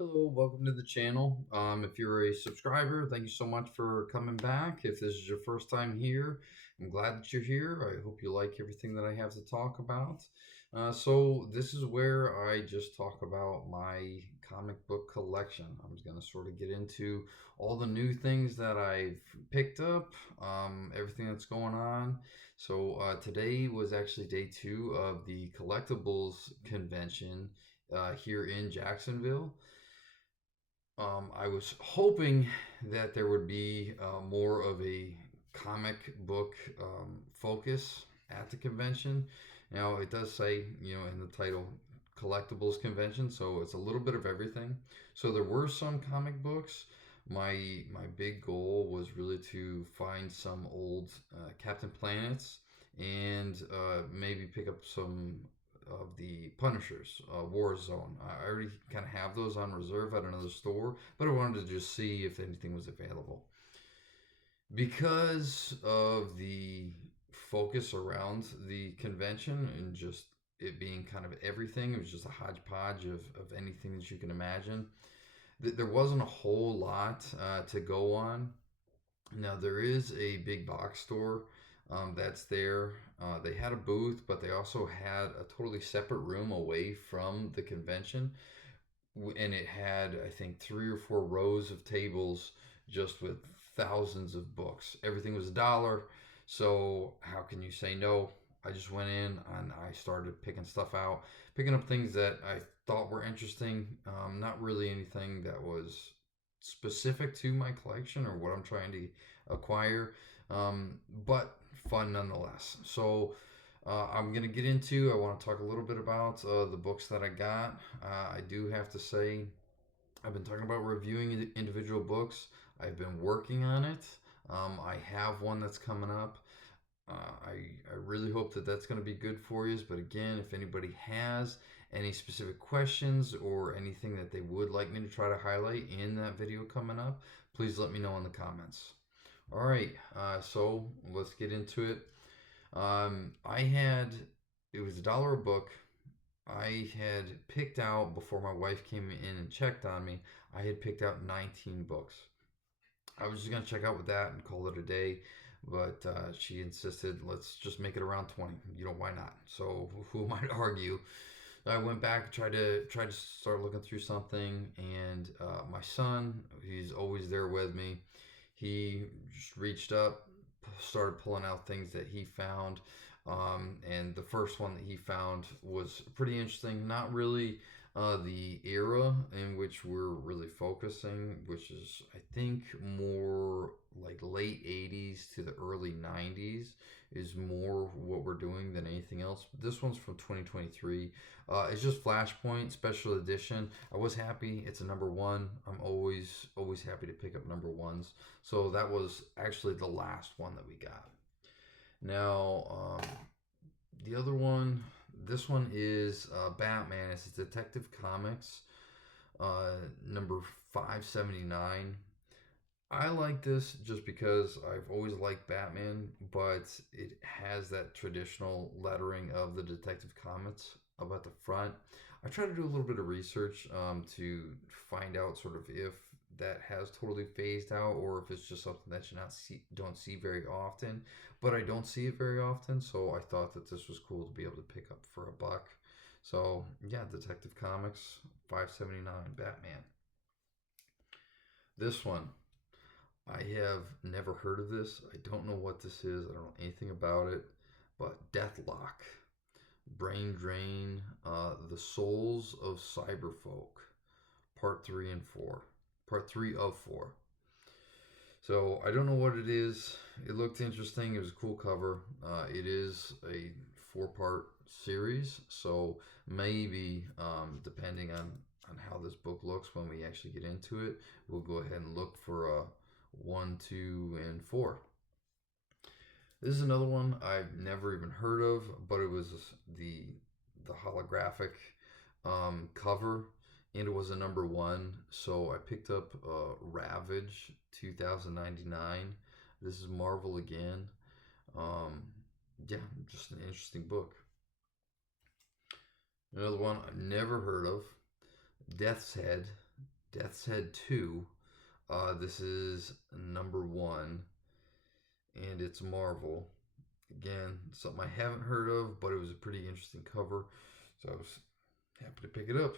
Hello, welcome to the channel. If you're a subscriber, thank you so much for coming back. If this is your first time here, I'm glad that you're here. I hope you like everything that I have to talk about. So this is where I just talk about my comic book collection. I'm going to sort of get into all the new things that I've picked up, everything that's going on. So today was actually day 2 of the collectibles convention here in Jacksonville. I was hoping that there would be more of a comic book focus at the convention. Now, it does say, in the title, collectibles convention, so it's a little bit of everything. So there were some comic books. My big goal was really to find some old Captain Planets and maybe pick up some of the Punishers, Warzone. I already kind of have those on reserve at another store, but I wanted to just see if anything was available. Because of the focus around the convention and just it being kind of everything, it was just a hodgepodge of anything that you can imagine. There wasn't a whole lot to go on. Now there is a big box store that's there. They had a booth, but they also had a totally separate room away from the convention, and it had I think 3 or 4 rows of tables just with thousands of books. Everything was $1, so how can you say no? I just went in and I started picking stuff out, picking up things that I thought were interesting. Not really anything that was specific to my collection or what I'm trying to acquire, but fun nonetheless. So I'm going to get into, I want to talk a little bit about the books that I got. I do have to say, I've been talking about reviewing individual books. I've been working on it. I have one that's coming up. I really hope that that's going to be good for you. But again, if anybody has any specific questions or anything that they would like me to try to highlight in that video coming up, please let me know in the comments. All right, so let's get into it. I had, it was $1 a book. I had picked out, before my wife came in and checked on me, I had picked out 19 books. I was just going to check out with that and call it a day, but she insisted, let's just make it around 20. Why not? So who am I to argue? I went back, tried to start looking through something, and my son, he's always there with me. He just reached up, started pulling out things that he found. And the first one that he found was pretty interesting. Not really the era in which we're really focusing, which is, I think, more like late 80s to the early 90s, is more what we're doing than anything else. This one's from 2023. It's just Flashpoint Special Edition. I was happy. It's a #1. I'm always happy to pick up #1s. So that was actually the last one that we got. Now, the other one, this one is Batman. It's Detective Comics, number 579. I like this just because I've always liked Batman, but it has that traditional lettering of the Detective Comics up at the front. I try to do a little bit of research to find out sort of if that has totally phased out or if it's just something that you don't see very often. But I don't see it very often, so I thought that this was cool to be able to pick up for $1. So yeah, Detective Comics 579 Batman. This one, I have never heard of this. I don't know what this is. I don't know anything about it. But Deathlock, Brain Drain, The Souls of Cyberfolk, Part 3 and 4. Part 3 of 4. So I don't know what it is. It looked interesting. It was a cool cover. It is a 4-part series. So maybe, depending on how this book looks when we actually get into it, we'll go ahead and look for 1, 2, and 4. This is another one I've never even heard of, but it was the the holographic cover, and it was a #1. So I picked up Ravage 2099. This is Marvel again. Um, yeah, just an interesting book. Another one I've never heard of, Death's Head. Death's Head 2. This is number 1, and it's Marvel. Again, something I haven't heard of, but it was a pretty interesting cover, so I was happy to pick it up.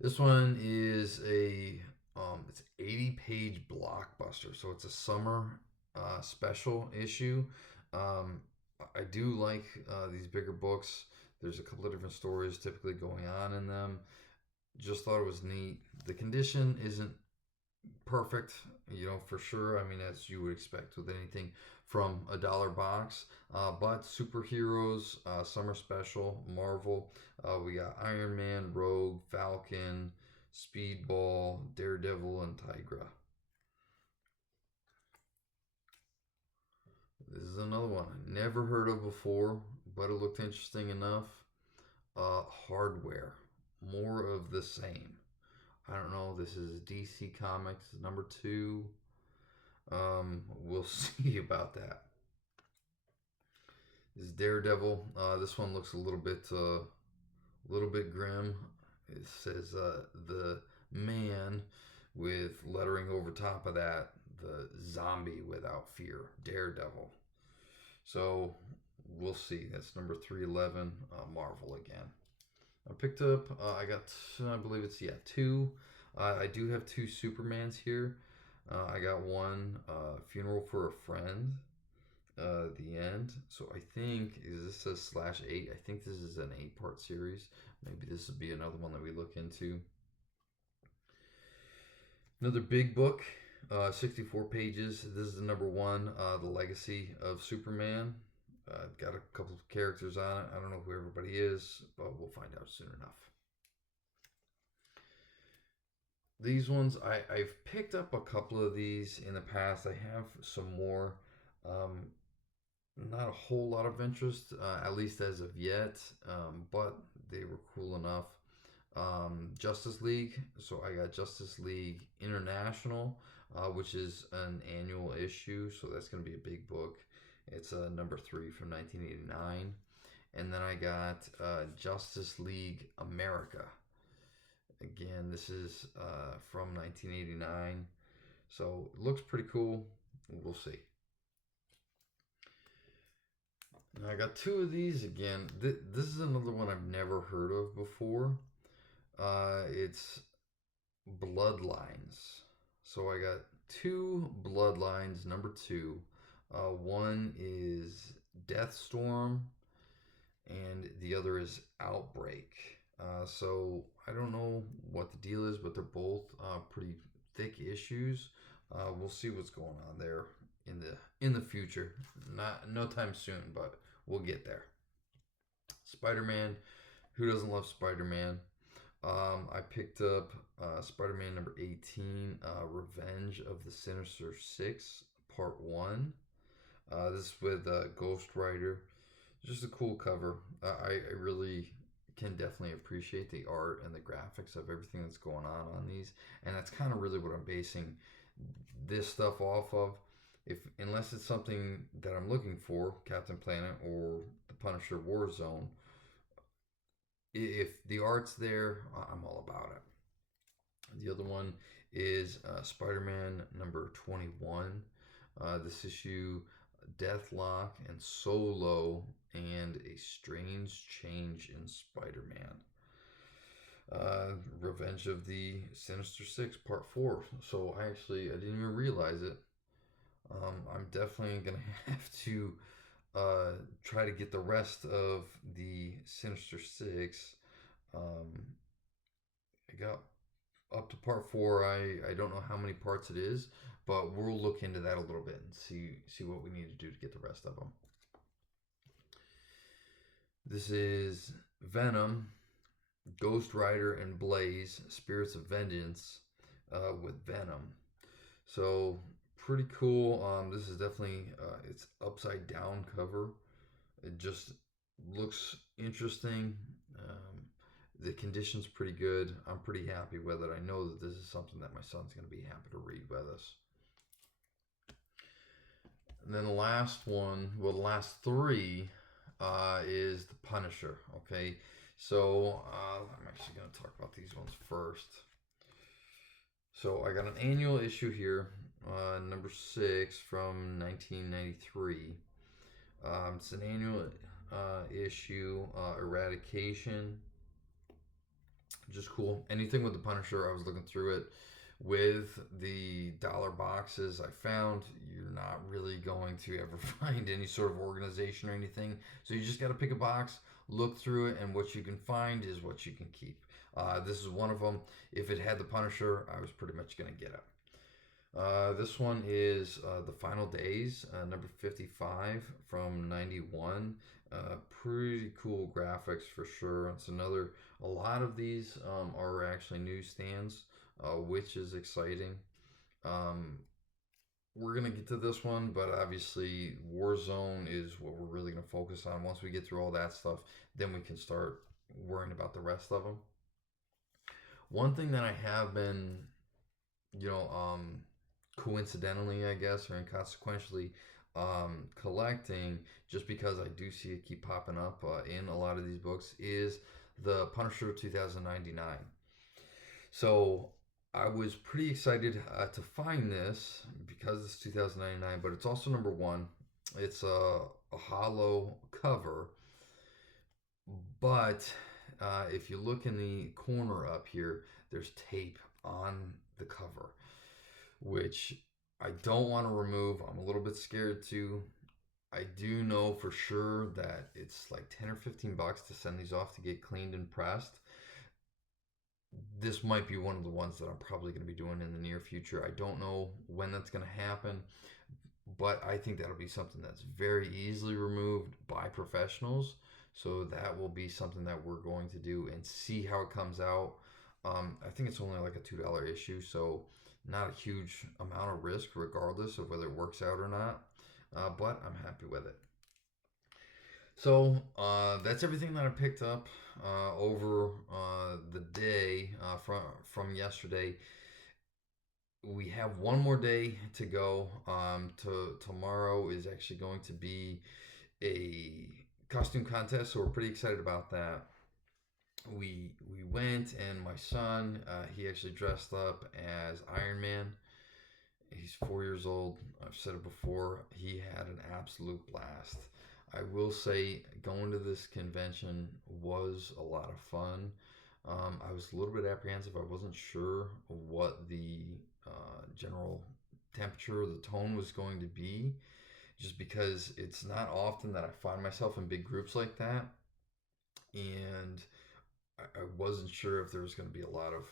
This one is it's 80-page blockbuster, so it's a summer special issue. Um, I do like these bigger books. There's a couple of different stories typically going on in them. Just thought it was neat. The condition isn't perfect, for sure. I mean, as you would expect with anything from a dollar box. But superheroes, summer special, Marvel. We got Iron Man, Rogue, Falcon, Speedball, Daredevil, and Tigra. This is another one I never heard of before, but it looked interesting enough. Hardware. More of the same. I don't know. This is DC Comics number 2. We'll see about that. This is Daredevil. This one looks a little bit grim. It says the man with lettering over top of that, the zombie without fear, Daredevil. So we'll see. That's number 311, Marvel again. I picked up, I believe it's, 2. I do have 2 Supermans here. I got one, Funeral for a Friend, the end. So I think, this says /8. I think this is an 8-part series. Maybe this would be another one that we look into. Another big book, 64 pages. This is the number 1, The Legacy of Superman. Got a couple of characters on it. I don't know who everybody is, but we'll find out soon enough. These ones, I've picked up a couple of these in the past. I have some more. Not a whole lot of interest, at least as of yet, but they were cool enough. Justice League. So I got Justice League International, which is an annual issue. So that's going to be a big book. It's number 3 from 1989. And then I got Justice League America. Again, this is from 1989. So it looks pretty cool. We'll see. Now I got 2 of these again. This is another one I've never heard of before. It's Bloodlines. So I got 2 Bloodlines, number 2. One is Deathstorm, and the other is Outbreak. So I don't know what the deal is, but they're both pretty thick issues. We'll see what's going on there in the future. No time soon, but we'll get there. Spider-Man. Who doesn't love Spider-Man? I picked up Spider-Man number 18, Revenge of the Sinister Six, Part 1. This is with Ghost Rider. Just a cool cover. I really can definitely appreciate the art and the graphics of everything that's going on these, and that's kind of really what I'm basing this stuff off of. Unless it's something that I'm looking for, Captain Planet or the Punisher Warzone, if the art's there, I'm all about it. The other one is Spider-Man number 21. This issue, Deathlock and Solo and a Strange Change in Spider-Man. Revenge of the Sinister Six, Part 4. So I didn't even realize it. I'm definitely going to have to try to get the rest of the Sinister Six. I got up to Part 4. I don't know how many parts it is, but we'll look into that a little bit and see what we need to do to get the rest of them. This is Venom, Ghost Rider, and Blaze, Spirits of Vengeance, with Venom. So pretty cool. This is definitely it's upside down cover. It just looks interesting. The condition's pretty good. I'm pretty happy with it. I know that this is something that my son's going to be happy to read with us. And then the last one, well, the last 3 is The Punisher. Okay, so I'm actually going to talk about these So I got an annual issue here, number 6 from 1993. It's an annual issue, Eradication. Just cool. Anything with the Punisher, I was looking through it. With the dollar boxes I found, you're not really going to ever find any sort of organization or anything. So you just got to pick a box, look through it, and what you can find is what you can keep. This is one of them. If it had the Punisher, I was pretty much going to get it. This one is The Final Days, number 55 from 91. Pretty cool graphics for sure. It's another, a lot of these are actually newsstands, which is exciting. Um, we're going to get to this one, but obviously Warzone is what we're really going to focus on. Once we get through all that stuff, then we can start worrying about the rest of them. One thing that I have been, you know, coincidentally, I guess, or inconsequentially, collecting, just because I do see it keep popping up in a lot of these books, is the Punisher 2099. So I was pretty excited to find this because it's 2099, but it's also number one. It's a hollow cover, but if you look in the corner up here, there's tape on the cover, which I don't want to remove. I'm a little bit scared to. I do know for sure that it's like 10 or 15 bucks to send these off to get cleaned and pressed. This might be one of the ones that I'm probably going to be doing in the near future. I don't know when that's going to happen, but I think that'll be something that's very easily removed by professionals. So that will be something that we're going to do and see how it comes out. I think it's only like a $2 issue, so not a huge amount of risk, regardless of whether it works out or not. But I'm happy with it. So that's everything that I picked up over the day from yesterday. We have one more day to go. Tomorrow is actually going to be a costume contest, so we're pretty excited about that. We went, and my son, he actually dressed up as Iron Man. He's 4 years old. I've said it before. He had an absolute blast. I will say, going to this convention was a lot of fun. I was a little bit apprehensive. I wasn't sure what the general temperature, the tone was going to be, just because it's not often that I find myself in big groups like that. And I wasn't sure if there was going to be a lot of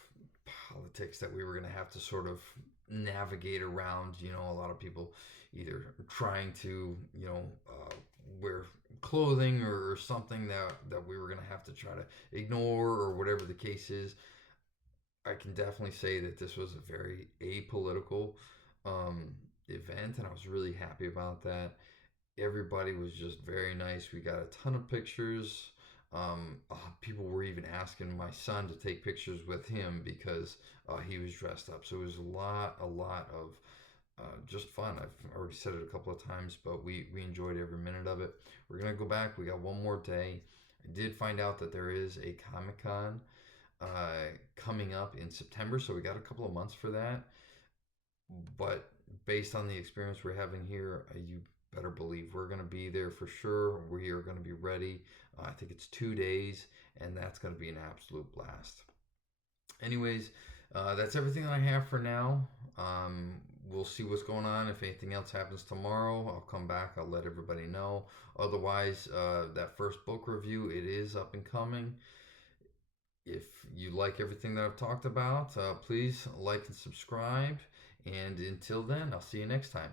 politics that we were going to have to sort of navigate around. A lot of people either trying to, wear clothing or something that we were going to have to try to ignore, or whatever the case is. I can definitely say that this was a very apolitical event, and I was really happy about that. Everybody was just very nice. We got a ton of pictures. People were even asking my son to take pictures with him because he was dressed up. So it was a lot of just fun. I've already said it a couple of times, but we enjoyed every minute of it. We're gonna go back. We got one more day. I did find out that there is a Comic-Con coming up in September, so we got a couple of months for that. But based on the experience we're having here, you better believe we're going to be there for sure. We are going to be ready. I think it's 2 days, and that's going to be an absolute blast. Anyways, that's everything that I have for now. We'll see what's going on. If anything else happens tomorrow, I'll come back. I'll let everybody know. Otherwise, that first book review, it is up and coming. If you like everything that I've talked about, please like and subscribe. And until then, I'll see you next time.